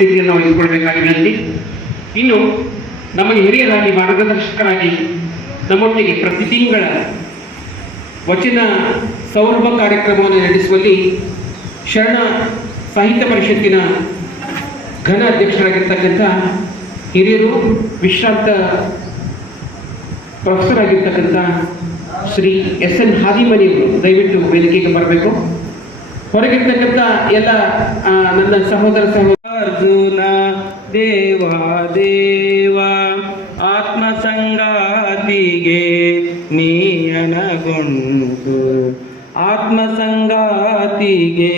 ಸ್ಥಿತಿಯನ್ನು ವಹಿಸಿಕೊಳ್ಬೇಕಾಗಿ ವಿನಂತಿ. ಇನ್ನು ನಮಗೆ ಹಿರಿಯರಾಗಿ ಮಾರ್ಗದರ್ಶಕರಾಗಿ ನಮ್ಮೊಟ್ಟಿಗೆ ಪ್ರತಿ ತಿಂಗಳ ವಚನ ಸೌರಭ ಕಾರ್ಯಕ್ರಮವನ್ನು ನಡೆಸುವಲ್ಲಿ ಶರಣ ಸಾಹಿತ್ಯ ಪರಿಷತ್ತಿನ ಘನ ಅಧ್ಯಕ್ಷರಾಗಿರ್ತಕ್ಕಂಥ ಹಿರಿಯರು, ವಿಶ್ರಾಂತ ಪ್ರೊಫೆಸರ್ ಆಗಿರ್ತಕ್ಕಂಥ ಶ್ರೀ SN ಹಾದಿಮನಿಯವರು ದಯವಿಟ್ಟು ವೇದಿಕೆಗೆ ಬರಬೇಕು. ಹೊರಗಿರ್ತಕ್ಕಂಥ ಎಲ್ಲ ನನ್ನ ಸಹೋದರ ಅರ್ಜುನ ದೇವ ದೇವ ಆತ್ಮ ಸಂಗಾತಿಗೆ ನೀಯನಗೊಂಡು, ಆತ್ಮ ಸಂಗಾತಿಗೆ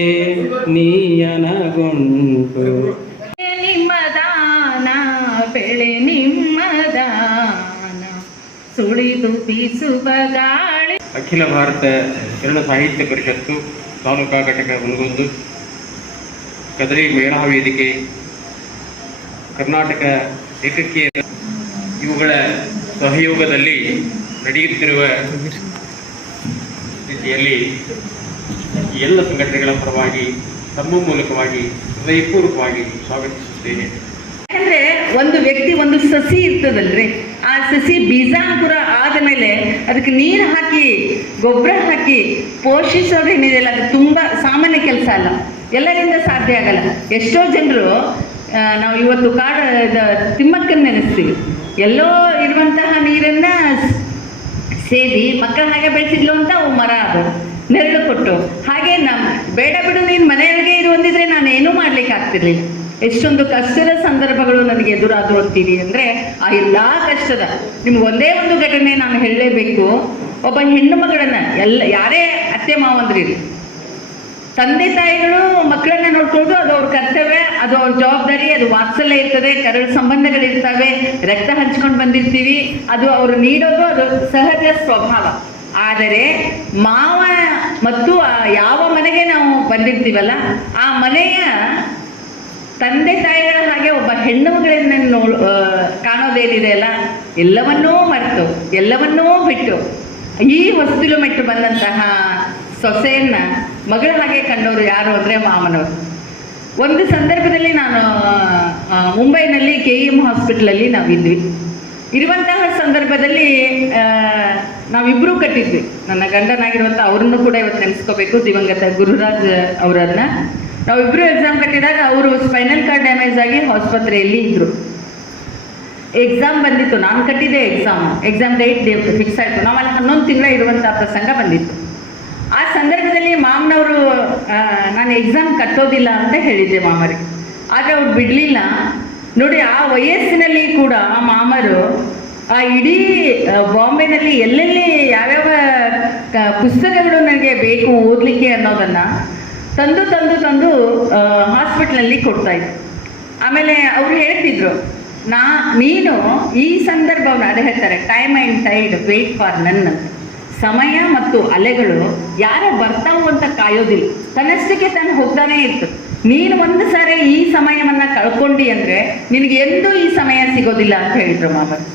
ನೀಯನಗೊಂಡು. ನಿಮ್ಮ ದಾನ ಬೆಳೆ ನಿಮ್ಮ ದಾನ ಸುಳಿದು ಬೀಸುವ ಗಾಳಿ. ಅಖಿಲ ಭಾರತ ಶರಣ ಸಾಹಿತ್ಯ ಪರಿಷತ್ತು ತಾಲೂಕಾ ಘಟಕ ಹುನಗುಂದ, ಕದರಿ ಮೇಳಾ ವೇದಿಕೆ, ಕರ್ನಾಟಕ ಏಕಕೀಯ ಇವುಗಳ ಸಹಯೋಗದಲ್ಲಿ ನಡೆಯುತ್ತಿರುವ ಸ್ಥಿತಿಯಲ್ಲಿ ಎಲ್ಲ ಸಂಘಟನೆಗಳ ಪರವಾಗಿ ತಮ್ಮ ಮೂಲಕವಾಗಿ ಹೃದಯಪೂರ್ವಕವಾಗಿ ಸ್ವಾಗತಿಸುತ್ತೇನೆ. ಯಾಕಂದ್ರೆ ಒಂದು ವ್ಯಕ್ತಿ ಒಂದು ಸಸಿ ಇರ್ತದಲ್ರಿ, ಆ ಸಸಿ ಬೀಜಾಂಕುರ ಆದ ಮೇಲೆ ಅದಕ್ಕೆ ನೀರು ಹಾಕಿ ಗೊಬ್ಬರ ಹಾಕಿ ಪೋಷಿಸೋದೇನಿದೆಯಲ್ಲ, ಅದು ತುಂಬಾ ಸಾಮಾನ್ಯ ಕೆಲಸ ಅಲ್ಲ, ಎಲ್ಲರಿಂದ ಸಾಧ್ಯ ಆಗಲ್ಲ. ಎಷ್ಟೋ ಜನರು ನಾವು ಇವತ್ತು ತಿಮ್ಮಕ್ಕನ್ನು ನೆನೆಸ್ತೀವಿ, ಎಲ್ಲೋ ಇರುವಂತಹ ನೀರನ್ನ ಸೇದಿ ಮಕ್ಕಳ ಹಾಗೆ ಬೆಳೆಸಿದ್ಲು ಅಂತ ಅವು ಮರ ಅದು ನೆರಳು ಕೊಟ್ಟು. ಹಾಗೆ ಬೇಡ ಬಿಡು ನೀನು ಮನೆಯೊಳಗೆ ಇರುವಂದಿದ್ರೆ ನಾನು ಏನೂ ಮಾಡ್ಲಿಕ್ಕೆ ಆಗ್ತಿರ್ಲಿಲ್ಲ. ಎಷ್ಟೊಂದು ಕಷ್ಟದ ಸಂದರ್ಭಗಳು ನನಗೆ ಎದುರಾದು ಅಂತೀವಿ ಅಂದರೆ ಆ ಎಲ್ಲ ಕಷ್ಟದ ನಿಮ್ಗೆ ಒಂದೇ ಒಂದು ಘಟನೆ ನಾನು ಹೇಳಲೇಬೇಕು. ಒಬ್ಬ ಹೆಣ್ಣು ಮಗಳನ್ನ ಯಾರೇ ಅತ್ತೆ ಮಾವಂದ್ರಿರಿ, ತಂದೆ ತಾಯಿಗಳು ಮಕ್ಕಳನ್ನ ನೋಡ್ಕೊಳ್ಳೋದು ಅದು ಅವ್ರ ಕರ್ತವ್ಯ, ಅದು ಅವ್ರ ಜವಾಬ್ದಾರಿ, ಅದು ವಾತ್ಸಲ್ಯ ಇರ್ತದೆ, ಕರಳು ಸಂಬಂಧಗಳಿರ್ತವೆ, ರಕ್ತ ಹಂಚ್ಕೊಂಡು ಬಂದಿರ್ತೀವಿ, ಅದು ಅವರು ನೀಡೋದು ಅದು ಸಹಜ ಸ್ವಭಾವ. ಆದರೆ ಮಾವ ಮತ್ತು ಯಾವ ಮನೆಗೆ ನಾವು ಬಂದಿರ್ತೀವಲ್ಲ ಆ ಮನೆಯ ತಂದೆ ತಾಯಿಗಳ ಹಾಗೆ ಒಬ್ಬ ಹೆಣ್ಣು ಮಗಳನ್ನ ಕಾಣೋದೇನಿದೆ ಅಲ್ಲ, ಎಲ್ಲವನ್ನೂ ಮರೆತು ಎಲ್ಲವನ್ನೂ ಬಿಟ್ಟು ಈ ಹೊಸ್ತಿಲು ಮೆಟ್ಟು ಬಂದಂತಹ ಸೊಸೆಯನ್ನ ಮಗಳ ಹಾಗೆ ಕಂಡವರು ಯಾರು ಅಂದರೆ ಮಾಮನವರು. ಒಂದು ಸಂದರ್ಭದಲ್ಲಿ ನಾನು ಮುಂಬೈನಲ್ಲಿ KEM ಹಾಸ್ಪಿಟ್ಲಲ್ಲಿ ನಾವಿದ್ವಿ. ಇರುವಂತಹ ಸಂದರ್ಭದಲ್ಲಿ ನಾವಿಬ್ಬರೂ ಕಟ್ಟಿದ್ವಿ. ನನ್ನ ಗಂಡನಾಗಿರುವಂಥ ಅವ್ರನ್ನು ಕೂಡ ಇವತ್ತು ನೆನೆಸ್ಕೋಬೇಕು, ದಿವಂಗತ ಗುರುರಾಜ್ ಅವರನ್ನ. ನಾವಿಬ್ಬರು ಎಕ್ಸಾಮ್ ಕಟ್ಟಿದಾಗ ಅವರು ಸ್ಪೈನಲ್ ಕಾರ್ಡ್ ಡ್ಯಾಮೇಜ್ ಆಗಿ ಆಸ್ಪತ್ರೆಯಲ್ಲಿ ಇದ್ರು. ಎಕ್ಸಾಮ್ ಬಂದಿತ್ತು, ನಾನು ಕಟ್ಟಿದ್ದೆ ಎಕ್ಸಾಮ್ ಡೇಟ್ ಫಿಕ್ಸ್ ಆಯಿತು. ನಾವಲ್ಲಿ 11 ತಿಂಗಳ ಇರುವಂಥ ಪ್ರಸಂಗ ಬಂದಿತ್ತು. ಆ ಸಂದರ್ಭದಲ್ಲಿ ಮಾಮನವರು ನಾನು ಎಕ್ಸಾಮ್ ಕಟ್ಟೋದಿಲ್ಲ ಅಂತ ಹೇಳಿದ್ದೆ ಮಾಮರಿಗೆ, ಆದರೆ ಅವ್ರು ಬಿಡಲಿಲ್ಲ. ನೋಡಿ, ಆ ವಯಸ್ಸಿನಲ್ಲಿ ಕೂಡ ಆ ಮಾಮರು ಆ ಇಡೀ ಬಾಂಬೆನಲ್ಲಿ ಎಲ್ಲೆಲ್ಲಿ ಯಾವ್ಯಾವ ಪುಸ್ತಕಗಳು ನನಗೆ ಬೇಕು ಓದಲಿಕ್ಕೆ ಅನ್ನೋದನ್ನು ತಂದು ತಂದು ತಂದು ಹಾಸ್ಪಿಟ್ಲಲ್ಲಿ ಕೊಡ್ತಾಯಿದ್ರು. ಆಮೇಲೆ ಅವ್ರು ಹೇಳ್ತಿದ್ರು, ನೀನು ಈ ಸಂದರ್ಭವನ್ನು ಅದೇ ಹೇಳ್ತಾರೆ, time and tide wait for none. ಸಮಯ ಮತ್ತು ಅಲೆಗಳು ಯಾರೋ ಬರ್ತಾವು ಅಂತ ಕಾಯೋದಿಲ್ಲ, ತನ್ನಷ್ಟಕ್ಕೆ ತಾನು ಹೋಗ್ತಾನೆ ಇರ್ತದೆ. ನೀನು ಒಂದು ಸಾರಿ ಈ ಸಮಯವನ್ನು ಕಳ್ಕೊಂಡಿ ಅಂದರೆ ನಿನಗೆ ಎಂದೂ ಈ ಸಮಯ ಸಿಗೋದಿಲ್ಲ ಅಂತ ಹೇಳಿದ್ರು ಮಾಮರು.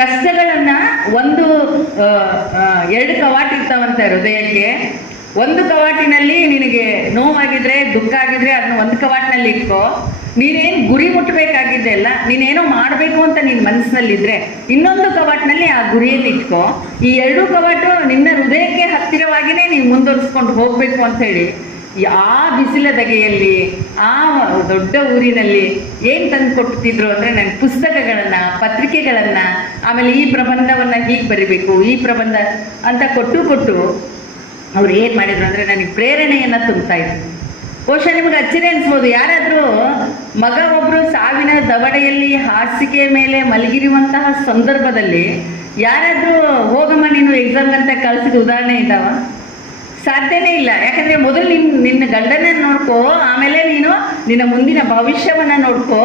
ಕಷ್ಟಗಳನ್ನು ಒಂದು 2 ಕವಾಟ ಇರ್ತಾವಂತ ಹೃದಯಕ್ಕೆ. ಒಂದು ಕವಾಟಿನಲ್ಲಿ ನಿನಗೆ ನೋವಾಗಿದ್ರೆ ದುಃಖ ಆಗಿದ್ರೆ ಅದನ್ನ ಒಂದು ಕವಾಟಿನಲ್ಲಿ ಇಟ್ಕೋ. ನೀನೇನು ಗುರಿ ಮುಟ್ಟಬೇಕಾಗಿದ್ದೆ ಅಲ್ಲ, ನೀನೇನೋ ಮಾಡಬೇಕು ಅಂತ ನಿನ್ನ ಮನಸ್ಸಿನಲ್ಲಿದ್ದರೆ ಇನ್ನೊಂದು ಕವಾಟಿನಲ್ಲಿ ಆ ಗುರಿಯನ್ನು ಇಟ್ಕೋ. ಈ 2 ಕವಾಟು ನಿನ್ನ ಹೃದಯಕ್ಕೆ ಹತ್ತಿರವಾಗಿಯೇ ನೀನು ಮುಂದುವರಿಸ್ಕೊಂಡು ಹೋಗಬೇಕು ಅಂಥೇಳಿ ಆ ಬಿಸಿಲ ದಗೆಯಲ್ಲಿ ಆ ದೊಡ್ಡ ಊರಿನಲ್ಲಿ ಏನು ತಂದು ಕೊಡ್ತಿದ್ರು ಅಂದರೆ ನನಗೆ ಪುಸ್ತಕಗಳನ್ನು, ಪತ್ರಿಕೆಗಳನ್ನು, ಆಮೇಲೆ ಈ ಪ್ರಬಂಧವನ್ನು ಹೀಗೆ ಬರಿಬೇಕು, ಈ ಪ್ರಬಂಧ ಅಂತ ಕೊಟ್ಟು ಅವ್ರು ಏನು ಮಾಡಿದ್ರು ಅಂದರೆ ನನಗೆ ಪ್ರೇರಣೆಯನ್ನು ತುಂಬ್ತಾ ಇದ್ರು. ಬಹುಶಃ ನಿಮಗೆ ಅಚ್ಚರಿ ಅನಿಸ್ಬೋದು, ಯಾರಾದರೂ ಮಗ ಒಬ್ಬರು ಸಾವಿನ ದವಡೆಯಲ್ಲಿ ಹಾಸಿಗೆ ಮೇಲೆ ಮಲಗಿರುವಂತಹ ಸಂದರ್ಭದಲ್ಲಿ ಯಾರಾದರೂ ಹೋಗಮ್ಮ ನೀನು ಎಕ್ಸಾಮ್ಗಂತ ಕಳಿಸಿದ ಉದಾಹರಣೆ ಇದ್ದಾವ? ಸಾಧ್ಯನೇ ಇಲ್ಲ. ಯಾಕಂದರೆ ಮೊದಲು ನಿನ್ನ ಗಂಡನ ನೋಡ್ಕೋ, ಆಮೇಲೆ ನೀನು ನಿನ್ನ ಮುಂದಿನ ಭವಿಷ್ಯವನ್ನು ನೋಡ್ಕೋ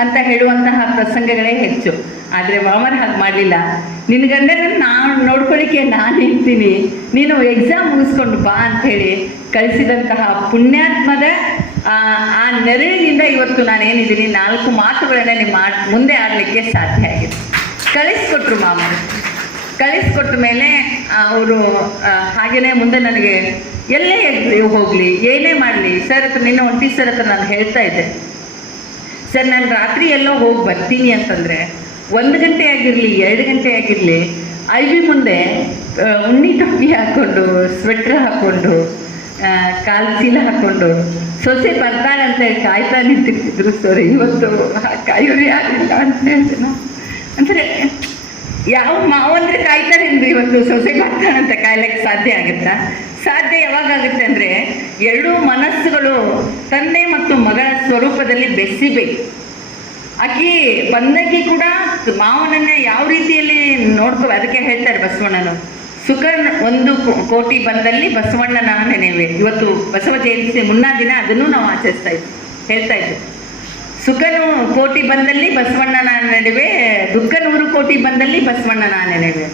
ಅಂತ ಹೇಳುವಂತಹ ಪ್ರಸಂಗಗಳೇ ಹೆಚ್ಚು. ಆದರೆ ಮಾಮರು ಹಾಗೆ ಮಾಡಲಿಲ್ಲ. ನಿನ್ನ ಗಂಡನನ್ನು ನಾನು ನೋಡ್ಕೊಳ್ಳಿಕ್ಕೆ ನಾನು ಇರ್ತೀನಿ, ನೀನು ಎಕ್ಸಾಮ್ ಮುಗಿಸ್ಕೊಂಡು ಬಾ ಅಂಥೇಳಿ ಕಳಿಸಿದಂತಹ ಪುಣ್ಯಾತ್ಮದ ಆ ನೆರಳಿನಿಂದ ಇವತ್ತು ನಾನೇನಿದ್ದೀನಿ 4 ಮಾತುಗಳನ್ನ ನಿಮ್ಮ ಮುಂದೆ ಆಡಲಿಕ್ಕೆ ಸಾಧ್ಯ ಆಗಿದೆ. ಕಳಿಸ್ಕೊಟ್ರು ಮಾಮರು. ಕಳಿಸ್ಕೊಟ್ಟ ಮೇಲೆ ಅವರು ಹಾಗೆಯೇ ಮುಂದೆ ನನಗೆ ಎಲ್ಲೇ ಹೋಗಲಿ ಏನೇ ಮಾಡಲಿ ಸರ್ ಹತ್ರ, ನಿನ್ನ ಒಂಟಿ ಸರ್ ಹತ್ರ ನಾನು ಹೇಳ್ತಾ ಇದ್ದೆ, ಸರ್ ನಾನು ರಾತ್ರಿ ಎಲ್ಲೋ ಹೋಗಿ ಬರ್ತೀನಿ ಅಂತಂದರೆ 1 ಗಂಟೆ ಆಗಿರಲಿ 2 ಗಂಟೆ ಆಗಿರಲಿ ಐವಿ ಮುಂದೆ ಉಣ್ಣಿ ಟೊಪ್ಪಿ ಹಾಕ್ಕೊಂಡು ಸ್ವೆಟ್ರ್ ಹಾಕ್ಕೊಂಡು ಕಾಲು ಚೀಲ ಹಾಕ್ಕೊಂಡು ಸೊಸೆ ಬರ್ತಾಳಂತ ಕಾಯ್ತಾ ನಿಂತಿರ್ತಿದ್ರು ಸರ್. ಇವತ್ತು ಕಾಯೋರು ಯಾರಿಲ್ಲ ಅಂತ ಹೇಳ್ತೇನೆ. ಅಂದರೆ ಯಾವ ಮಾವಂದ್ರೆ ಕಾಯ್ತಾರೆ ಅಂದರೆ ಇವತ್ತು ಸೊಸೆ ಬರ್ತಾಳಂತ ಕಾಯ್ಲಿಕ್ಕೆ ಸಾಧ್ಯ ಆಗುತ್ತಾ? ಸಾಧ್ಯ ಯಾವಾಗುತ್ತೆ ಅಂದರೆ ಎರಡೂ ಮನಸ್ಸುಗಳು ತಂದೆ ಮತ್ತು ಮಗಳ ಸ್ವರೂಪದಲ್ಲಿ ಬೆಸಿಬೇಕು. ಆಕಿ ಬಂದಕ್ಕೆ ಕೂಡ ಮಾವನನ್ನ ಯಾವ ರೀತಿಯಲ್ಲಿ ನೋಡ್ಕೋ, ಅದಕ್ಕೆ ಹೇಳ್ತಾರೆ ಬಸವಣ್ಣನು, ಸುಖ 1 ಕೋಟಿ ಬಂದಲ್ಲಿ ಬಸವಣ್ಣನ ನೆನೆವೆ. ಇವತ್ತು ಬಸವ ಜಯಂತಿ ಮುನ್ನಾ ದಿನ ಅದನ್ನು ನಾವು ಹೇಳ್ತಾ ಇದ್ವಿ. ಸುಖನು ಕೋಟಿ ಬಂದಲ್ಲಿ ಬಸವಣ್ಣನ ನೆನೆವೆ, ದುಃಖ 100 ಕೋಟಿ ಬಂದಲ್ಲಿ ಬಸವಣ್ಣನ ನೆನೆವೆ.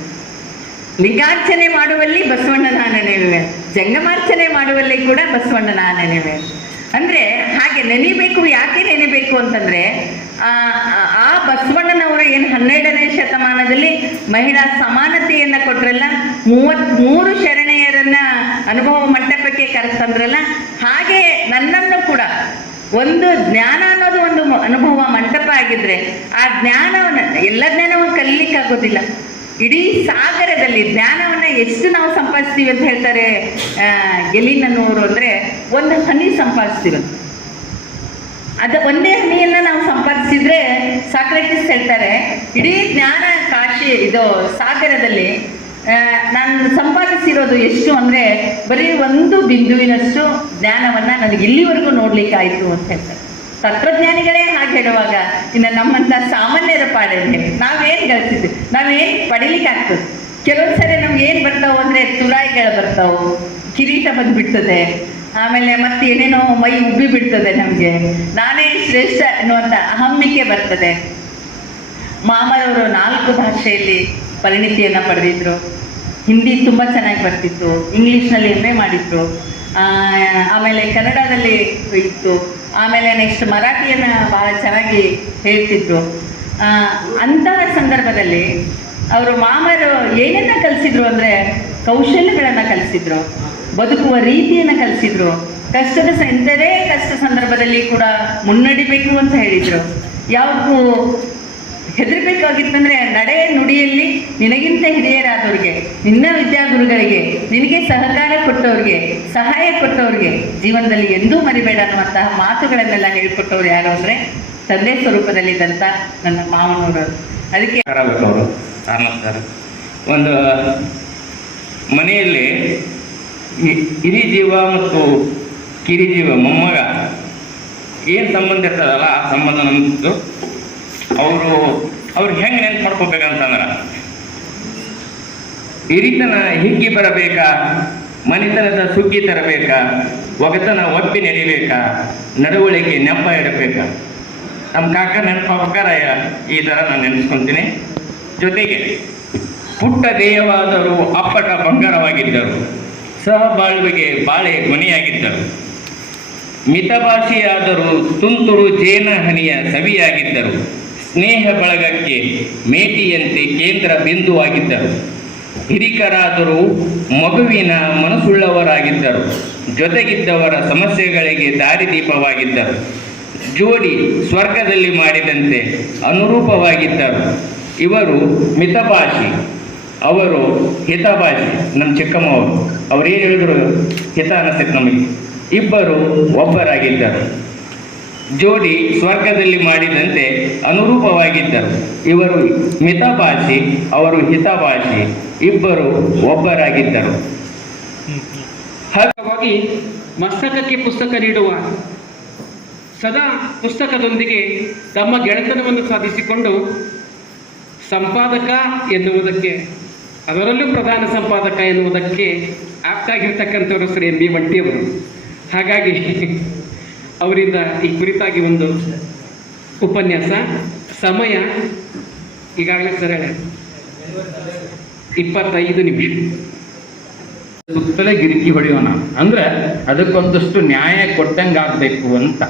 ಲಿಂಗಾರ್ಚನೆ ಮಾಡುವಲ್ಲಿ ಬಸವಣ್ಣನ ನೆನೆವೆ, ಜಂಗಮಾರ್ಚನೆ ಮಾಡುವಲ್ಲಿ ಕೂಡ ಬಸವಣ್ಣನ ನೆನೆವೆ. ಅಂದರೆ ಹಾಗೆ ನೆನೆಯಬೇಕು. ಯಾಕೆ ನೆನೆಬೇಕು ಅಂತಂದರೆ ಆ ಬಸವಣ್ಣನವರು ಏನು 12ನೇ ಶತಮಾನದಲ್ಲಿ ಮಹಿಳಾ ಸಮಾನತೆಯನ್ನು ಕೊಟ್ರಲ್ಲ, 33 ಶರಣೆಯರನ್ನ ಅನುಭವ ಮಂಟಪಕ್ಕೆ ಕರೆತಂದ್ರಲ್ಲ, ಹಾಗೆ ನನ್ನನ್ನು ಕೂಡ ಒಂದು ಜ್ಞಾನ ಅನ್ನೋದು ಒಂದು ಅನುಭವ ಮಂಟಪ ಆಗಿದ್ರೆ ಆ ಜ್ಞಾನವನ್ನು ಎಲ್ಲ ಜ್ಞಾನವನ್ನು ಕಲಿಲಿಕ್ಕಾಗೋದಿಲ್ಲ. ಇಡೀ ಸಾಗರದಲ್ಲಿ ಜ್ಞಾನವನ್ನು ಎಷ್ಟು ನಾವು ಸಂಪಾದಿಸ್ತೀವಿ ಅಂತ ಹೇಳ್ತಾರೆ ಗೆಲಿನ್ ಅನ್ನೋರು. ಅಂದರೆ 1 ಹನಿ ಸಂಪಾದಿಸ್ತೀವಂತ. ಅದು ಒಂದೇ ಹನಿಯನ್ನು ನಾವು ಸಂಪಾದಿಸಿದ್ರೆ ಸಾಕ್ರೆಟಿಸ್ ಹೇಳ್ತಾರೆ ಇಡೀ ಜ್ಞಾನ ಸಾಗರದಲ್ಲಿ ನಾನು ಸಂಪಾದಿಸಿರೋದು ಎಷ್ಟು ಅಂದರೆ ಬರೀ 1 ಬಿಂದುವಿನಷ್ಟು ಜ್ಞಾನವನ್ನು ನನಗೆ ಇಲ್ಲಿವರೆಗೂ ನೋಡ್ಲಿಕ್ಕಾಯಿತು ಅಂತ ಹೇಳ್ತಾರೆ. ತತ್ವಜ್ಞಾನಿಗಳೇ ಹಾಗೆ ಹೇಳುವಾಗ ಇನ್ನು ನಮ್ಮಂಥ ಸಾಮಾನ್ಯರ ಪಾಡೇನೆ ನಾವೇನು ಗಳಿಸಿದ್ವಿ, ನಾವೇನು ಪಡಿಲಿಕ್ಕಾಗ್ತದೆ. ಕೆಲವೊಂದು ಸರಿ ನಮ್ಗೆ ಏನು ಬರ್ತಾವೆ ಅಂದರೆ ತುರಾಯಿಗಳು ಬರ್ತಾವೆ, ಕಿರೀಟ ಬಂದುಬಿಡ್ತದೆ, ಆಮೇಲೆ ಮತ್ತೆ ಏನೇನೋ ಮೈ ಉಬ್ಬಿ ಬಿಡ್ತದೆ, ನಮಗೆ ನಾನೇ ಶ್ರೇಷ್ಠ ಎನ್ನುವಂಥ ಅಹಮ್ಮಿಕೆ ಬರ್ತದೆ. ಮಾಮರವರು 4 ಭಾಷೆಯಲ್ಲಿ ಪರಿಣಿತಿಯನ್ನು ಪಡೆದಿದ್ರು. ಹಿಂದಿ ತುಂಬ ಚೆನ್ನಾಗಿ ಬರ್ತಿತ್ತು, ಇಂಗ್ಲೀಷ್ನಲ್ಲಿ MA ಮಾಡಿದ್ರು, ಆಮೇಲೆ ಕನ್ನಡದಲ್ಲಿ ಇತ್ತು, ಆಮೇಲೆ ನೆಕ್ಸ್ಟ್ ಮರಾಠಿಯನ್ನು ಭಾಳ ಚೆನ್ನಾಗಿ ಹೇಳ್ತಿದ್ರು. ಅಂತಹ ಸಂದರ್ಭದಲ್ಲಿ ಅವರು ಮಾಮರು ಏನನ್ನ ಕಲಿಸಿದ್ರು ಅಂದರೆ ಕೌಶಲ್ಯಗಳನ್ನು ಕಲಿಸಿದ್ರು, ಬದುಕುವ ರೀತಿಯನ್ನು ಕಲಿಸಿದ್ರು, ಎಂಥದೇ ಕಷ್ಟ ಸಂದರ್ಭದಲ್ಲಿ ಕೂಡ ಮುನ್ನಡಿಬೇಕು ಅಂತ ಹೇಳಿದರು. ಯಾವುದು ಹೆದರಬೇಕಾಗಿತ್ತಂದರೆ ನಡೆ ನುಡಿಯಲ್ಲಿ ನಿನಗಿಂತ ಹಿರಿಯರಾದವ್ರಿಗೆ, ನಿನ್ನ ವಿದ್ಯಾಗುರುಗಳಿಗೆ, ನಿನಗೆ ಸಹಕಾರ ಕೊಟ್ಟವ್ರಿಗೆ, ಸಹಾಯ ಕೊಟ್ಟವ್ರಿಗೆ ಜೀವನದಲ್ಲಿ ಎಂದೂ ಮರಿಬೇಡ ಅನ್ನುವಂತಹ ಮಾತುಗಳನ್ನೆಲ್ಲ ಹೇಳಿಕೊಟ್ಟವ್ರು ಯಾರು ಅಂದರೆ ತಂದೆ ಸ್ವರೂಪದಲ್ಲಿದ್ದಂಥ ನನ್ನ ಮಾವನವರು. ಅದಕ್ಕೆ ಅವರು ಒಂದು ಮನೆಯಲ್ಲಿ ಹಿರಿ ಜೀವ ಮತ್ತು ಕಿರಿ ಜೀವ ಮೊಮ್ಮಗ ಏನು ಸಂಬಂಧ ಇರ್ತದಲ್ಲ ಆ ಸಂಬಂಧ ನಮ್ಮದು. ಅವ್ರು ಹೆಂಗೆ ನೆನ್ಪು ಮಾಡ್ಕೋಬೇಕಂತಂದ್ರೆ ಹಿರಿತನ ಹಿಗ್ಗಿ ಬರಬೇಕಾ, ಮನೆತನದ ಸುಗ್ಗಿ ತರಬೇಕಾ, ಒಗತನ ಒಪ್ಪಿ ನಡಿಬೇಕಾ, ನಡವಳಿಕೆ ನೆಪ ಇಡಬೇಕಾ. ನಮ್ಮ ಕಾಕ ನೆನಪಾಗ್ಬೇಕಾರ ಈ ಥರ ನಾನು ನೆನೆಸ್ಕೊತೀನಿ. ಜೊತೆಗೆ ಪುಟ್ಟ ದೇಯವಾದರೂ ಅಪ್ಪಟ ಬಂಗಾರವಾಗಿದ್ದರು, ಸಹಬಾಳ್ವೆಗೆ ಬಾಳೆ ಮನೆಯಾಗಿದ್ದರು, ಮಿತಭಾಷಿಯಾದರೂ ತುಂತುರು ಜೇನ ಹನಿಯ ಸವಿಯಾಗಿದ್ದರು, ಸ್ನೇಹ ಬಳಗಕ್ಕೆ ಮೇಟಿಯಂತೆ ಕೇಂದ್ರ ಬಿಂದುವಾಗಿದ್ದರು, ಹಿರಿಕರಾದರೂ ಮಗುವಿನ ಮನಸ್ಸುಳ್ಳವರಾಗಿದ್ದರು, ಜೊತೆಗಿದ್ದವರ ಸಮಸ್ಯೆಗಳಿಗೆ ದಾರಿದೀಪವಾಗಿದ್ದರು, ಜೋಡಿ ಸ್ವರ್ಗದಲ್ಲಿ ಮಾಡಿದಂತೆ ಅನುರೂಪವಾಗಿದ್ದರು. ಇವರು ಮಿತಭಾಷಿ, ಅವರು ಹಿತಭಾಷಿ. ನಮ್ಮ ಚಿಕ್ಕಮ್ಮವರು ಅವ್ರೇನು ಹೇಳಿದ್ರು ಹಿತ ಅನ್ನಿಸ್ತೈತೆ ನಮಗೆ. ಇಬ್ಬರು ಒಬ್ಬರಾಗಿದ್ದರು, ಜೋಡಿ ಸ್ವರ್ಗದಲ್ಲಿ ಮಾಡಿದಂತೆ ಅನುರೂಪವಾಗಿದ್ದರು. ಇವರು ಮಿತಭಾಷಿ, ಅವರು ಹಿತಭಾಷಿ, ಇಬ್ಬರು ಒಬ್ಬರಾಗಿದ್ದರು. ಹಾಗಾಗಿ ಮಸ್ತಕಕ್ಕೆ ಪುಸ್ತಕ ನೀಡುವ ಸದಾ ಪುಸ್ತಕದೊಂದಿಗೆ ತಮ್ಮ ಗೆಳೆತನವನ್ನು ಸಾಧಿಸಿಕೊಂಡು ಸಂಪಾದಕ ಎನ್ನುವುದಕ್ಕೆ, ಅದರಲ್ಲೂ ಪ್ರಧಾನ ಸಂಪಾದಕ ಎನ್ನುವುದಕ್ಕೆ ಆಪ್ತಾಗಿರ್ತಕ್ಕಂಥವರು ಶ್ರೀ MB ಮಂಟಿಯವರು. ಹಾಗಾಗಿ ಅವರಿಂದ ಈ ಕುರಿತಾಗಿ ಒಂದು ಉಪನ್ಯಾಸ. ಸಮಯ ಈಗಾಗಲೇ ಸರಿ 25 ನಿಮಿಷ. ಸುತ್ತಲೇ ಗಿರಿಕಿ ಹೊಡೆಯೋಣ ಅಂದರೆ ಅದಕ್ಕೊಂದಷ್ಟು ನ್ಯಾಯ ಕೊಟ್ಟಂಗಾಗಬೇಕು ಅಂತ.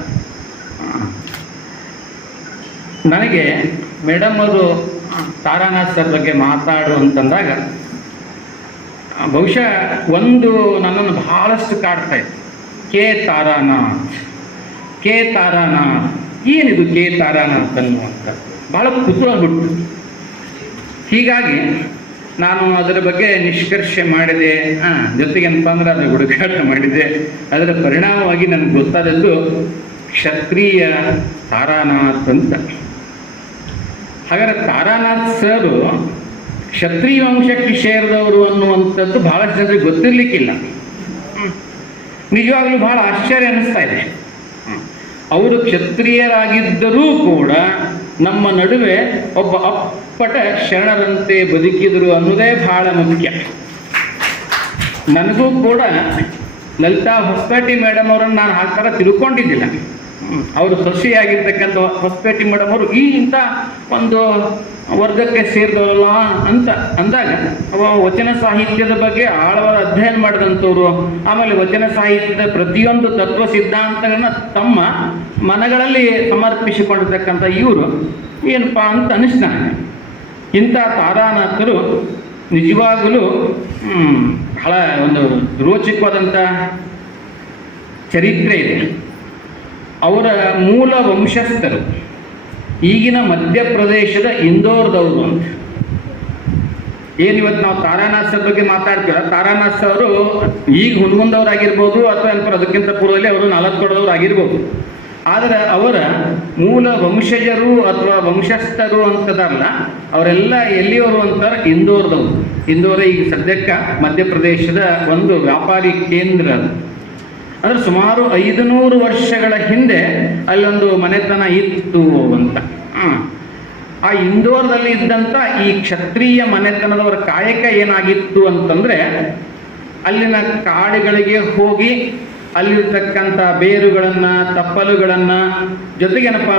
ನನಗೆ ಮೇಡಮ್ ಅವರು ತಾರಾನಾಥ್ ಸರ್ ಬಗ್ಗೆ ಮಾತಾಡು ಅಂತಂದಾಗ ಬಹುಶಃ ಒಂದು ನನ್ನನ್ನು ಬಹಳಷ್ಟು ಕಾಡ್ತಾ ಇತ್ತು. ಕೆ ತಾರಾನಾಥ್ ಏನಿದು ಕೆ ತಾರಾನಾಥ್ ಅನ್ನುವಂಥ ಬಹಳ ಕುತೂಹಲ ಹುಟ್ಟು. ಹೀಗಾಗಿ ನಾನು ಅದರ ಬಗ್ಗೆ ನಿಷ್ಕರ್ಷೆ ಮಾಡಿದೆ. ಜೊತೆಗೆ ಏನಪ್ಪ ಅಂದ್ರೆ ಅದು ಹುಡುಕಾಟ ಮಾಡಿದೆ. ಅದರ ಪರಿಣಾಮವಾಗಿ ನನಗೆ ಗೊತ್ತಾದದ್ದು ಕ್ಷತ್ರಿಯ ತಾರಾನಾಥ್ ಅಂತ. ಹಾಗಾದ್ರೆ ತಾರಾನಾಥ್ ಸರು ಕ್ಷತ್ರಿಯ ವಂಶಕ್ಕೆ ಸೇರಿದವರು ಅನ್ನುವಂಥದ್ದು ಬಹಳಷ್ಟು ಜನರಿಗೆ ಗೊತ್ತಿರಲಿಕ್ಕಿಲ್ಲ. ನಿಜವಾಗ್ಲೂ ಬಹಳ ಆಶ್ಚರ್ಯ ಅನ್ನಿಸ್ತಾ ಇದೆ. ಅವರು ಕ್ಷತ್ರಿಯರಾಗಿದ್ದರೂ ಕೂಡ ನಮ್ಮ ನಡುವೆ ಒಬ್ಬ ಅಪ್ಪಟ ಶರಣರಂತೆ ಬದುಕಿದರು ಅನ್ನೋದೇ ಬಹಳ ಮುಖ್ಯ. ನನಗೂ ಕೂಡ ಲಲಿತಾ ಹೊಸಪೇಟೆ ಮೇಡಮ್ ಅವರನ್ನು ನಾನು ಆ ಥರ ತಿಳ್ಕೊಂಡಿದ್ದಿಲ್ಲ. ಅವರು ಸೊಸೆಯಾಗಿರ್ತಕ್ಕಂಥ ಹೊಸಪೇಟೆ ಮೇಡಮ್ ಅವರು ಇಂಥ ಒಂದು ವರ್ಗಕ್ಕೆ ಸೇರಿದವರಲ್ಲ ಅಂತ ಅಂದಾಗ ವಚನ ಸಾಹಿತ್ಯದ ಬಗ್ಗೆ ಆಳವಾದ ಅಧ್ಯಯನ ಮಾಡಿದಂಥವ್ರು, ಆಮೇಲೆ ವಚನ ಸಾಹಿತ್ಯದ ಪ್ರತಿಯೊಂದು ತತ್ವ ಸಿದ್ಧಾಂತಗಳನ್ನ ತಮ್ಮ ಮನಗಳಲ್ಲಿ ಸಮರ್ಪಿಸಿಕೊಂಡಿರ್ತಕ್ಕಂಥ ಇವರು ಏನಪ್ಪ ಅಂತ ಅನಿಸ್ತ ನನಗೆ. ಇಂಥ ತಾರಾನಾಥರು ನಿಜವಾಗಲೂ ಬಹಳ ಒಂದು ರೋಚಕವಾದಂಥ ಚರಿತ್ರೆ ಇದೆ. ಅವರ ಮೂಲ ವಂಶಸ್ಥರು ಈಗಿನ ಮಧ್ಯಪ್ರದೇಶದ ಇಂದೋರ್ದವರು ಅಂತ. ಏನಿವತ್ತು ನಾವು ತಾರಾನಾಥ್ ಸರ್ ಬಗ್ಗೆ ಮಾತಾಡ್ತೀವಿ, ತಾರಾನಾಥ್ ಅವರು ಈಗ ಹುನಗುಂದವರಾಗಿರ್ಬೋದು ಅಥವಾ ಅದಕ್ಕಿಂತ ಪೂರ್ವದಲ್ಲಿ ಅವರು ನಾಲ್ಕೊಡದವ್ರು ಆಗಿರ್ಬೋದು. ಆದರೆ ಅವರ ಮೂಲ ವಂಶಜರು ಅಥವಾ ವಂಶಸ್ಥರು ಅಂತದಲ್ಲ, ಅವರೆಲ್ಲ ಎಲ್ಲಿಯವರು ಅಂತಾರೆ ಇಂದೋರ್ದವರು. ಇಂದೋರ ಈಗ ಸದ್ಯಕ್ಕೆ ಮಧ್ಯಪ್ರದೇಶದ ಒಂದು ವ್ಯಾಪಾರಿ ಕೇಂದ್ರ ಅದು. ಅಂದರೆ ಸುಮಾರು 500 ವರ್ಷಗಳ ಹಿಂದೆ ಅಲ್ಲೊಂದು ಮನೆತನ ಇತ್ತು ಅಂತ. ಆ ಇಂದೋರದಲ್ಲಿ ಇದ್ದಂಥ ಈ ಕ್ಷತ್ರಿಯ ಮನೆತನದವರ ಕಾಯಕ ಏನಾಗಿತ್ತು ಅಂತಂದರೆ, ಅಲ್ಲಿನ ಕಾಡುಗಳಿಗೆ ಹೋಗಿ ಅಲ್ಲಿರ್ತಕ್ಕಂಥ ಬೇರುಗಳನ್ನು, ತಪ್ಪಲುಗಳನ್ನು, ಜೊತೆಗೇನಪ್ಪ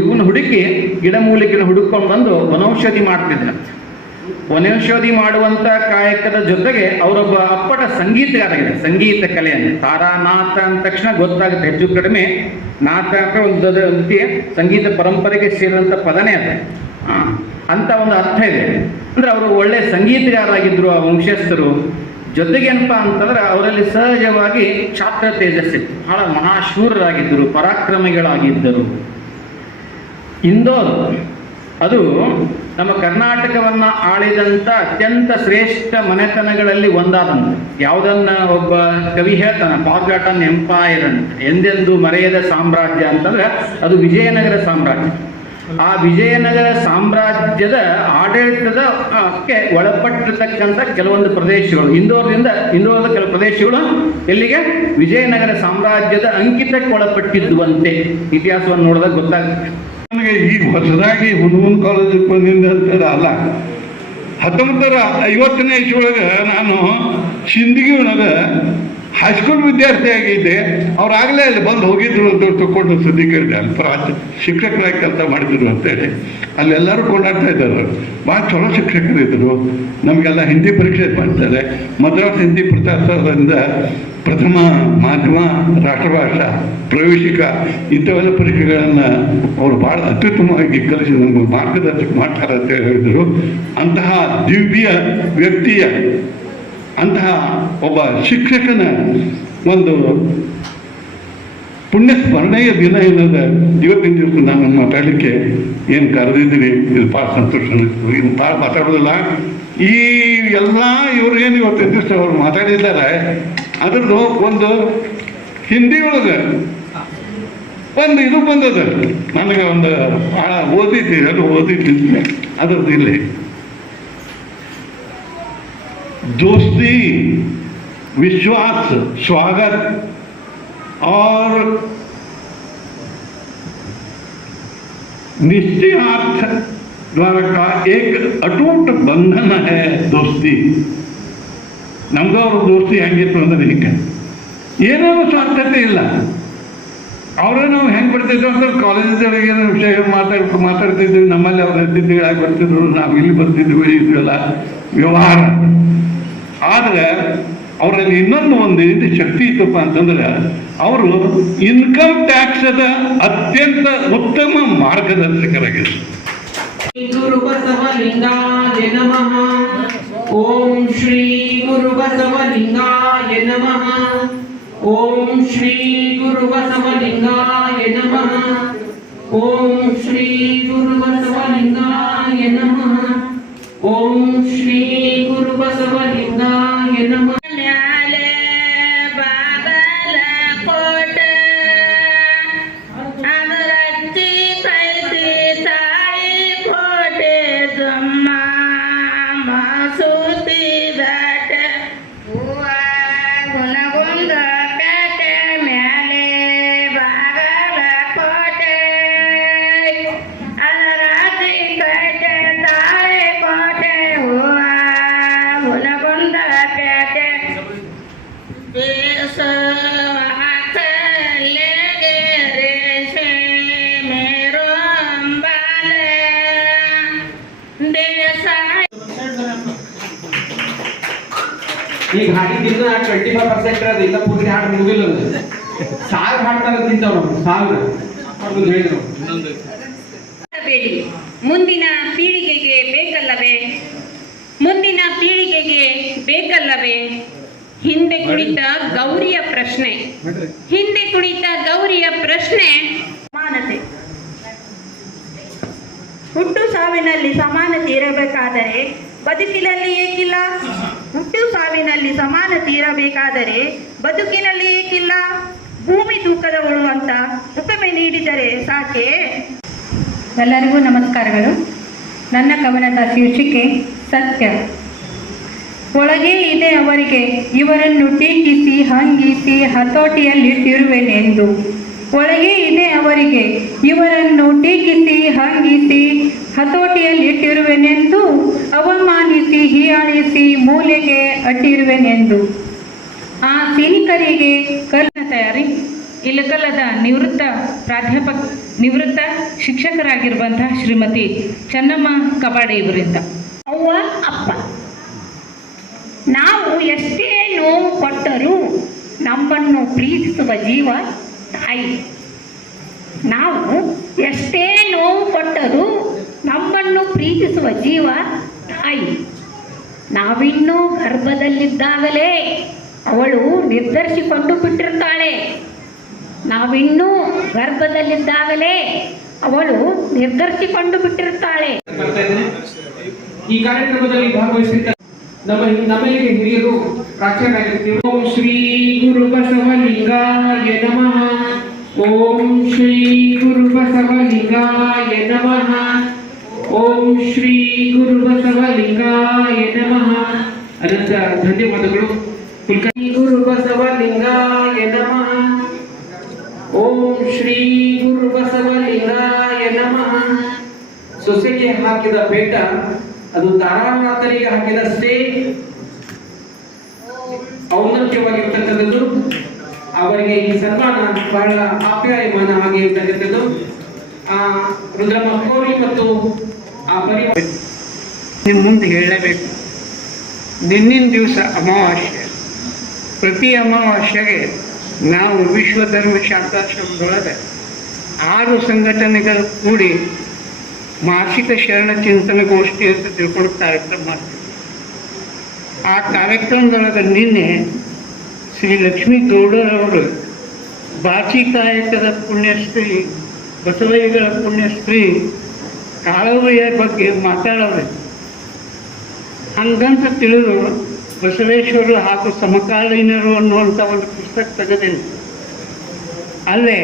ಇವನ್ನ ಹುಡುಕಿ ಗಿಡಮೂಲಿಕೆನ ಹುಡುಕೊಂಡು ಬಂದು ವನೌಷಧಿ ಮಾಡ್ತಿದ್ರು. ವನೌಷಧಿ ಮಾಡುವಂಥ ಕಾಯಕದ ಜೊತೆಗೆ ಅವರೊಬ್ಬ ಅಪ್ಪಟ ಸಂಗೀತಗಾರಗಿದೆ, ಸಂಗೀತ ಕಲೆಯನ್ನು. ತಾರಾನಾಥ ಅಂದ ತಕ್ಷಣ ಗೊತ್ತಾಗುತ್ತೆ ಹೆಚ್ಚು ಕಡಿಮೆ ನಾಥ ಒಂದು ಸಂಗೀತ ಪರಂಪರೆಗೆ ಸೇರಿದಂಥ ಪದನೇ ಅದು. ಅಂತ ಒಂದು ಅರ್ಥ ಇದೆ. ಅಂದರೆ ಅವರು ಒಳ್ಳೆ ಸಂಗೀತಗಾರರಾಗಿದ್ದರು ಆ ವಂಶಸ್ಥರು. ಜೊತೆಗೇನಪ್ಪ ಅಂತಂದ್ರೆ ಅವರಲ್ಲಿ ಸಹಜವಾಗಿ ಛಾತ್ರ ತೇಜಸ್ಸಿತ್ತು, ಬಹಳ ಮಹಾಶೂರರಾಗಿದ್ದರು, ಪರಾಕ್ರಮಿಗಳಾಗಿದ್ದರು. ಇಂದೋರ್ ಅದು ನಮ್ಮ ಕರ್ನಾಟಕವನ್ನು ಆಳಿದಂಥ ಅತ್ಯಂತ ಶ್ರೇಷ್ಠ ಮನೆತನಗಳಲ್ಲಿ ಒಂದಾದಂಥ. ಯಾವುದನ್ನ ಒಬ್ಬ ಕವಿ ಹೇಳ್ತಾನೆ, ಫಾರ್ಗಾಟನ್ ಎಂಪೈರ್ ಅಂತ, ಎಂದೆಂದು ಮರೆಯದ ಸಾಮ್ರಾಜ್ಯ ಅಂತಂದ್ರೆ ಅದು ವಿಜಯನಗರ ಸಾಮ್ರಾಜ್ಯ. ಆ ವಿಜಯನಗರ ಸಾಮ್ರಾಜ್ಯದ ಆಡಳಿತದಕ್ಕೆ ಒಳಪಟ್ಟಿರ್ತಕ್ಕಂಥ ಕೆಲವೊಂದು ಪ್ರದೇಶಗಳು, ಇಂದೋರದ ಕೆಲವು ಪ್ರದೇಶಗಳು ಎಲ್ಲಿಗೆ ವಿಜಯನಗರ ಸಾಮ್ರಾಜ್ಯದ ಅಂಕಿತಕ್ಕೆ ಒಳಪಟ್ಟಿದ್ದುವಂತೆ ಇತಿಹಾಸವನ್ನು ನೋಡಿದಾಗ ಗೊತ್ತಾಗುತ್ತೆ. ನನಗೆ ಈಗ ಹೊಸದಾಗಿ ಹುನಗುಂದ ಕಾಲೇಜಿಗೆ ಬಂದಿಂದ ಅಂತ ಅಲ್ಲ, 1950ನೇ ಇಸ್ವಿಯೊಳಗೆ ನಾನು ಸಿಂದಗಿ ಒಳಗೆ ಹೈಸ್ಕೂಲ್ ವಿದ್ಯಾರ್ಥಿಯಾಗಿದ್ದೆ. ಅವ್ರಾಗಲೇ ಅಲ್ಲಿ ಬಂದು ಹೋಗಿದ್ರು ಅಂತ ತಗೊಂಡು ಸುದ್ದಿ ಕೇಳಿದೆ. ಅಲ್ಲಿ ಶಿಕ್ಷಕರಾಗಿ ಕೆಲಸ ಮಾಡಿದ್ರು ಅಂತೇಳಿ ಅಲ್ಲೆಲ್ಲರೂ ಕೊಂಡಾಡ್ತಾ ಇದ್ದಾರೆ. ಭಾಳ ಚಲೋ ಶಿಕ್ಷಕರಿದ್ದರು. ನಮಗೆಲ್ಲ ಹಿಂದಿ ಪರೀಕ್ಷೆ ಮಾಡ್ತಾರೆ. ಮದ್ರಾಸ್ ಹಿಂದಿ ಪ್ರಚಾರದಿಂದ ಪ್ರಥಮ ಮಾಧ್ಯಮ, ರಾಷ್ಟ್ರಭಾಷಾ, ಪ್ರವೇಶಿಕ ಇಂಥವೆಲ್ಲ ಪರೀಕ್ಷೆಗಳನ್ನು ಅವರು ಭಾಳ ಅತ್ಯುತ್ತಮವಾಗಿ ಕಲಿಸಿ ನಮಗೆ ಮಾರ್ಗದರ್ಶಕ ಮಾಡ್ತಾರೆ ಅಂತ ಹೇಳಿದರು. ಅಂತಹ ದಿವ್ಯ ವ್ಯಕ್ತಿಯ, ಅಂತಹ ಒಬ್ಬ ಶಿಕ್ಷಕನ ಒಂದು ಪುಣ್ಯ ಸ್ಮರಣೆಯ ದಿನ ಏನದ ಇವತ್ತಿನ ದಿವಸ ನಾನು ಮಾತಾಡಲಿಕ್ಕೆ ಏನು ಕರೆದಿದ್ದೀನಿ. ಇದು ಭಾಳ ಸಂತೋಷ ಅನಿಸ್ತು. ಇದು ಭಾಳ ಮಾತಾಡೋದಿಲ್ಲ. ಈ ಎಲ್ಲ ಇವ್ರು ಏನು ಇವತ್ತಿನ ದಿವಸ ಅವ್ರು ಮಾತಾಡಿದ್ದಾರೆ ಅದ್ರದ್ದು ಒಂದು ಹಿಂದಿ ಒಳಗೆ ಒಂದು ಇದು ಬಂದದ. ನನಗೆ ಒಂದು ಭಾಳ ಓದಿದ್ದೀನಿ ಅದ್ರದ್ದು ಇಲ್ಲಿ दोस्ती, विश्वास, स्वागत और निश्चयार्थ द्वारा का एक अटूट बंधन है दोस्ती. ನಮ್ದು ಅವ್ರ ದೋಸ್ತಿ ಹೆಂಗಿತ್ತು ಅಂದ್ರೆ ಹಿಂಗೆ ಏನೋ ಸ್ವಾರ್ಥತೆ ಇಲ್ಲ. ಅವರೇ ನಾವು ಹೆಂಗೆ ಬರ್ತಿದ್ವಿ ಅಂತ ಕಾಲೇಜದೊಳಗೆ ಏನೋ ವಿಷಯ ಮಾತಾಡ್ತಿದ್ವಿ. ನಮ್ಮಲ್ಲಿ ಅವ್ರ ಅತಿಥಿಗಳಾಗಿ ಬರ್ತಿದ್ರು, ನಾವು ಇಲ್ಲಿ ಬರ್ತಿದ್ವಿ. ಇದೆಲ್ಲ ವ್ಯವಹಾರ. ಆದರೆ ಅವರಲ್ಲಿ ಇನ್ನೊಂದು ರೀತಿ ಶಕ್ತಿ ಇತ್ತಪ್ಪ ಅಂತಂದ್ರೆ ಅವರು ಇನ್ಕಮ್ ಟ್ಯಾಕ್ಸದ ಅತ್ಯಂತ ಉತ್ತಮ ಮಾರ್ಗದರ್ಶಕರಾಗಿದ್ದಾರೆ. ಗುರು ಬಸವಲಿಂಗಾಯ ನಮಃ. ಓಂ ಶ್ರೀ ಗುರು ಬಸವಲಿಂಗಾಯ ನಮಃ. ಓಂ ಶ್ರೀ ಗುರು ಬಸವಲಿಂಗಾಯ ಓಂ ಶ್ರೀ ಗುರು ಬಸವಲಿಂಗಾಯ ನಮಃ. ಈಗ ಹಾಡಿದ್ದಿಲ್ಲ 25% ಇರೋದು ಇಲ್ಲ, ಪೂರ್ತಿ ಹಾಡು ಮುಗಿಲ್ಲ. ಸಾಲ್ ಹಾಡ್ತಾರ ತಿಂತವ್ರು ಸಾಲ್ ಅವ್ರು ಹೇಳಿದ್ರು. ಮುಂದಿನ ಪೀಳಿಗೆಗೆ ಬೇಕಲ್ಲವೇ, ಮುಂದಿನ ಪೀಳಿಗೆಗೆ ಬೇಕಲ್ಲವೇ ಹಿಂದೆ ಕುಳಿತ ಗೌರಿಯ ಪ್ರಶ್ನೆ, ಹಿಂದೆ ಕುಳಿತ ಗೌರಿಯ ಪ್ರಶ್ನೆ ಸಮಾನತೆ. ಹುಟ್ಟು ಸಾವಿನಲ್ಲಿ ಸಮಾನತೆ ಇರಬೇಕಾದರೆ ಬದುಕಿನಲ್ಲಿ ಏಕಿಲ್ಲ? ಹುಟ್ಟು ಸಾವಿನಲ್ಲಿ ಸಮಾನತೆ ಇರಬೇಕಾದರೆ ಬದುಕಿನಲ್ಲಿ ಏಕಿಲ್ಲ? ಭೂಮಿ ತೂಕದವಳು ಅಂತ ಉಪಮೆ ನೀಡಿದರೆ ಸಾಕೆ. ಎಲ್ಲರಿಗೂ ನಮಸ್ಕಾರಗಳು. ನನ್ನ ಕವನದ ಶೀರ್ಷಿಕೆ ಸತ್ಯ. ಒಳಗೆ ಇದೆ ಅವರಿಗೆ ಇವರನ್ನು ಟೀಕಿಸಿ ಹಂಗಿಸಿ ಹತೋಟಿಯಲ್ಲಿಟ್ಟಿರುವೆನೆಂದು. ಒಳಗೆ ಇದೆ ಅವರಿಗೆ ಇವರನ್ನು ಟೀಕಿಸಿ ಹಂಗಿಸಿ ಹತೋಟಿಯಲ್ಲಿಟ್ಟಿರುವೆನೆಂದು, ಅವಮಾನಿಸಿ ಹೀಯಾಳಿಸಿ ಮೂಲೆಗೆ ಅಟ್ಟಿರುವೆನೆಂದು. ಆ ಸೈನಿಕರಿಗೆ ಕಲ್ಲಿನ ತಯಾರಿ ಇಲಕಲ್ಲದ ನಿವೃತ್ತ ಶಿಕ್ಷಕರಾಗಿರುವಂತಹ ಶ್ರೀಮತಿ ಚೆನ್ನಮ್ಮ ಕಬಾಡೆ ಇವರಿಂದ. ಅವ್ವ ಅಪ್ಪ, ನಾವು ಎಷ್ಟೇ ನೋವು ಕೊಟ್ಟರೂ ನಮ್ಮನ್ನು ಪ್ರೀತಿಸುವ ಜೀವ ತಾಯಿ. ನಾವು ಎಷ್ಟೇ ನೋವು ಕೊಟ್ಟರೂ ನಮ್ಮನ್ನು ಪ್ರೀತಿಸುವ ಜೀವ ತಾಯಿ. ನಾವಿನ್ನೂ ಗರ್ಭದಲ್ಲಿದ್ದಾಗಲೇ ಅವಳು ನಿರ್ಧರಿಸಿಕೊಂಡು ಬಿಟ್ಟಿರ್ತಾಳೆ. ನಾವಿನ್ನೂ ಗರ್ಭದಲ್ಲಿದ್ದಾಗಲೇ ಅವಳು ನಿರ್ಧರಿಸಿಕೊಂಡು ಬಿಟ್ಟಿರ್ತಾಳೆ. ಈ ಕಾರ್ಯಕ್ರಮದಲ್ಲಿ ಭಾಗವಹಿಸಿದ ನಮಗೆ ಹಿರಿಯರು ಪ್ರಾಚಾರ್ಯರಾಗಿರ್ತೀವಿ. ಓಂ ಶ್ರೀ ಗುರು ಬಸವಲಿಂಗಾಯ ನಮಃ. ಓಂ ಶ್ರೀ ಗುರು ಬಸವಲಿಂಗಾಯ ನಮಃ. ಓಂ ಶ್ರೀ ಗುರು ಬಸವಲಿಂಗಾಯ ನಮಃ. ಅನಂತ ಧನ್ಯವಾದಗಳು. ಕುಲಕರ್ಣಿ ಗುರು ಬಸವಲಿಂಗಾಯ ನಮಃ. ಓಂ ಶ್ರೀ ಗುರು ಬಸವಲಿಂಗಾಯ ನಮಃ. ಸೊಸೆಗೆ ಹಾಕಿದ ಪೇಟ ಅದು ತಾರಾನಾಥರಿಗೆ ಹಾಕಿದಷ್ಟೇ ಔನ್ನತ್ಯವಾಗಿರ್ತಕ್ಕಂಥದ್ದು. ಅವರಿಗೆ ಈ ಸನ್ಮಾನ ಬಹಳ ಆಪ್ಯಾಯಮಾನ ಆಗಿ ಇರ್ತಕ್ಕಂಥದ್ದು. ಆ ರುದ್ರಮ್ಮ ಕೋರಿ ಮತ್ತು ಆ ಪರಿವಾರ ನಿಮ್ಮ ಮುಂದೆ ಹೇಳಬೇಕು. ನಿನ್ನಿನ ದಿವಸ ಅಮಾವಾಸ್ಯೆ. ಪ್ರತಿ ಅಮಾವಾಸ್ಯೆಗೆ ನಾವು ವಿಶ್ವ ಧರ್ಮ ಶಾಸ್ತ್ರಾಶ್ರಮದೊಳಗೆ 6 ಸಂಘಟನೆಗಳು ಕೂಡಿ ಮಾಸಿಕ ಶರಣ ಚಿಂತನಗೋಷ್ಠಿ ಅಂತ ತಿಳ್ಕೊಂಡು ಕಾರ್ಯಕ್ರಮ ಮಾಡ್ತೀವಿ. ಆ ಕಾರ್ಯಕ್ರಮದೊಳಗೆ ನಿನ್ನೆ ಶ್ರೀ ಲಕ್ಷ್ಮೀ ಗೌಡರವರು ಬಾಚಿಕಾಯಕದ ಪುಣ್ಯಶ್ರೀ ಬಸವಯ್ಯಗಳ ಪುಣ್ಯಶ್ರೀ ಕಾಳವಯ್ಯ ಬಗ್ಗೆ ಮಾತಾಡೋರು. ಹಂಗಂತ ತಿಳಿದು ಬಸವೇಶ್ವರರು ಹಾಗೂ ಸಮಕಾಲೀನರು ಅನ್ನುವಂಥ ಒಂದು ಪುಸ್ತಕ ತೆಗೆದೇನೆ. ಅಲ್ಲೇ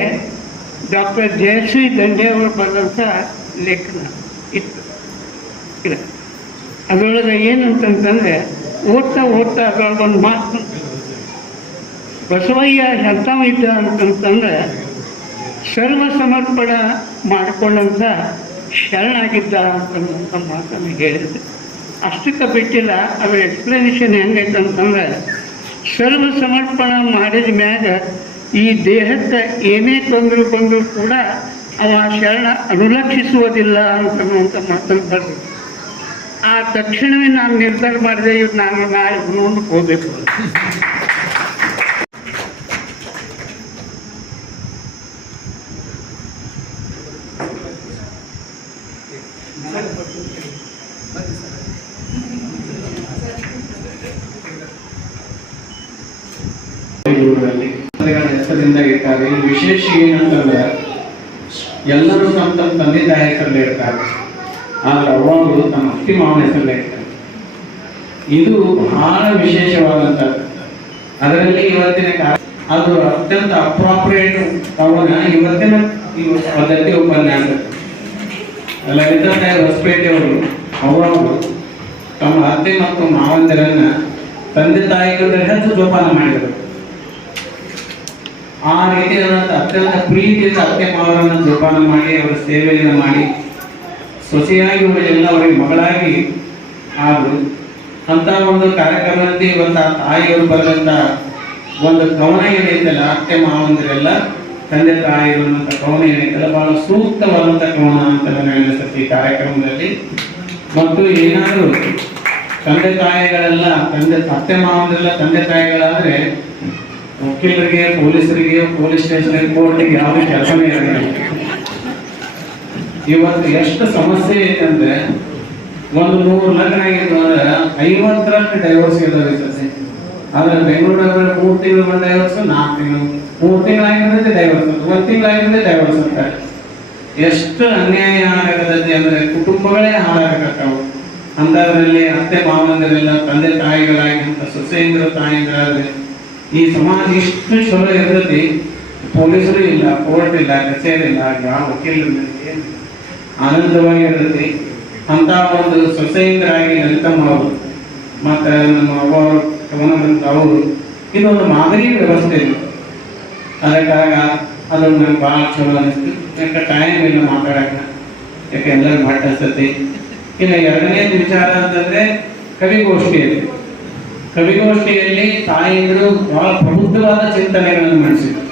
ಡಾಕ್ಟರ್ ಜಯಶ್ರೀ ದಂಡೆ ಅವರು ಬರೆದಂಥ ಲೇಖನ ಇತ್ತು. ಇಲ್ಲ, ಅದರೊಳಗೆ ಏನಂತಂತಂದರೆ ಓದ್ತಾ ಅದರೊಳಗೆ ಒಂದು ಮಾತು, ಬಸವಯ್ಯ ಎಂಥವ ಇದ್ದ ಅಂತಂತಂದರೆ ಸರ್ವ ಸಮರ್ಪಣ ಮಾಡಿಕೊಂಡಂಥ ಶರಣಾಗಿದ್ದ ಅಂತನ್ನುವಂಥ ಮಾತನ್ನು ಹೇಳಿದೆ. ಅಷ್ಟಕ್ಕೆ ಬಿಟ್ಟಿಲ್ಲ, ಅದರ ಎಕ್ಸ್ಪ್ಲನೇಷನ್ ಹೆಂಗೈತೆ ಅಂತಂದರೆ, ಸರ್ವ ಸಮರ್ಪಣ ಮಾಡಿದ ಮ್ಯಾಗ ಈ ದೇಹಕ್ಕೆ ಏನೇ ತೊಂದರೆ ಬಂದರೂ ಕೂಡ ಅವ ಶರಣ ಅನುಲಕ್ಷಿಸುವುದಿಲ್ಲ ಅಂತನ್ನುವಂಥ ಮಾತನ್ನು ಬರೆದು ಆ ತಕ್ಷಣವೇ ನಾನು ನಿರ್ಧಾರ ಮಾಡಿದೆ, ಇವ್ರು ನಾನು ನಾಳೆ ನೋಡಕ್ಕೆ ಹೋಗಬೇಕು. ಹೆಸರಿಂದ ಇರ್ತಾರೆ. ವಿಶೇಷ ಏನಂತಂದ್ರೆ ಎಲ್ಲರೂ ತಮ್ಮ ತಂದೆ ತಾಯಿ ಹೆಸರಲ್ಲೇ ಇರ್ತಾರೆ, ಆದ್ರೆ ಅವ್ವಾಗಲು ತಮ್ಮ ಅತ್ತಿ ಮಾವನ ಹೆಸರಲ್ಲೇ ಇರ್ತಾರೆ. ಇದು ಬಹಳ ವಿಶೇಷವಾದಂಥದ್ದು. ಅದರಲ್ಲಿ ಇವತ್ತಿನ ಅದು ಅತ್ಯಂತ ಅಪ್ರಾಪ್ರಿಯೇಟ್ ಕವನ ಇವತ್ತಿನ ಪದ್ಧತಿ ಉಪನ್ಯಾಸ. ಲಲಿತಾ ಹೊಸಪೇಟೆಯವರು ಅವರು ತಮ್ಮ ಅತ್ತೆ ಮತ್ತು ಮಾವಂದಿರನ್ನ ತಂದೆ ತಾಯಿಗಳ ಹೆಚ್ಚು ಜೋಪಾನ ಮಾಡಿದರು. ಆ ರೀತಿಯಾದಂಥ ಅತ್ಯಂತ ಪ್ರೀತಿಯಿಂದ ಅತ್ತೆ ಮಾವರನ್ನು ಜೋಪಾನ ಮಾಡಿ ಅವರ ಸೇವೆಯನ್ನು ಮಾಡಿ ಸೊಸೆಯಾಗಿ ಅವರಿಗೆಲ್ಲ ಅವರಿಗೆ ಮಗಳಾಗಿ ಆದರು. ಅಂತ ಒಂದು ಕಾರ್ಯಕ್ರಮದಲ್ಲಿ ಇವತ್ತು ಆ ತಾಯಿಯವರು ಬರೆದಂಥ ಒಂದು ಕವನ ಏನೈತಲ್ಲ, ಅತ್ತೆ ಮಾವಂದಿರೆಲ್ಲ ತಂದೆ ತಾಯಿಗಳು ಅನ್ನೋಂಥ ಕವನ ಏನೈತಲ್ಲ, ಬಹಳ ಸೂಕ್ತವಾದಂಥ ಕವನ ಅಂತ ನನಗೆ ಅನಿಸುತ್ತೆ ಈ ಕಾರ್ಯಕ್ರಮದಲ್ಲಿ. ಮತ್ತು ಏನಾದರೂ ತಂದೆ ತಾಯಿಗಳೆಲ್ಲ ಅತ್ತೆ ಮಾವಂದಿರೆಲ್ಲ ತಂದೆ ತಾಯಿಗಳಾದ್ರೆ ವಕೀಲರಿಗೆ, ಪೊಲೀಸರಿಗೆ, ಪೊಲೀಸ್ ಸ್ಟೇಷನ್, ಕೋರ್ಟಿಗೆ ಯಾವುದೇ ಕೆಲಸನೇ ಇರಲಿಲ್ಲ. ಇವತ್ತು ಎಷ್ಟು ಸಮಸ್ಯೆ ಐತೆ ಅಂದ್ರೆ, ಒಂದು 100 ಲಗ್ನ ಆಗಿದ್ದು ಅಂದ್ರೆ 50ರಷ್ಟು ಡೈವರ್ಸ್ ಇದಾವೆ ಸದ್ಯ. ಆದ್ರೆ ಬೆಂಗಳೂರಲ್ಲಿ 3 ತಿಂಗಳು ಬಂದ ಡೈವರ್ಸ್, 4 ತಿಂಗಳು, 3 ತಿಂಗಳಾಗಿರ್ತದೆ ಡೈವರ್ಸ್, 1 ತಿಂಗಳಾಗಿರ್ತದೆ ಡೈವರ್ಸ್ ಅಂತಾರೆ. ಎಷ್ಟು ಅನ್ಯಾಯ ಆಗತೈತಿ ಅಂದ್ರೆ ಕುಟುಂಬಗಳೇ ಹಾಳಾಗತ್ತಾವು. ಅಂತದ್ರಲ್ಲಿ ಅತ್ತೆ ಮಾವಂದಿರೆಲ್ಲ ತಂದೆ ತಾಯಿಗಳಾಗಿ ಅಂತ ಸೊಸೆಯಂದ್ರು ತಾಯಿಗಳಾದ್ರೆ ಈ ಸಮಾಜ ಇಷ್ಟು ಚಲೋ ಇರ್ತೈತಿ. ಪೊಲೀಸರು ಇಲ್ಲ, ಕೋರ್ಟ್ ಇಲ್ಲ, ಕಚೇರಿ ಇಲ್ಲ, ಯಾವ ವಕೀಲರು ಆನಂದವಾಗಿ ಇರ್ತೈತಿ. ಅಂತ ಒಂದು ಸೊಸೆಯಂದ್ರಾಗಿ ಲಲಿತಮ್ಮ ಅವರು ಮತ್ತು ನಮ್ಮ ಅವ್ವರು ಅವರು ಇದೊಂದು ಮಾದರಿ ವ್ಯವಸ್ಥೆ ಇದೆ. ಅದಕ್ಕಾಗ ಅದು ನಂಗೆ ಭಾಳ ಚಲೋ ಅನಿಸ್ತು. ಯಾಕೆ ಟೈಮ್ ಇಲ್ಲ ಮಾತಾಡಕ್ಕೆ, ಯಾಕೆ ಎಲ್ಲರೂ ಮಟ್ಟ ಅನ್ಸತಿ. ಇನ್ನು ಎರಡನೇ ವಿಚಾರ ಅಂತಂದ್ರೆ ಕವಿಗೋಷ್ಠಿಯಲ್ಲಿ ತಾಯಿಯಂದ್ರು ಬಹಳ ಪ್ರಬುದ್ಧವಾದ ಚಿಂತನೆಗಳನ್ನು ಮಾಡಿಸಿದ್ರು.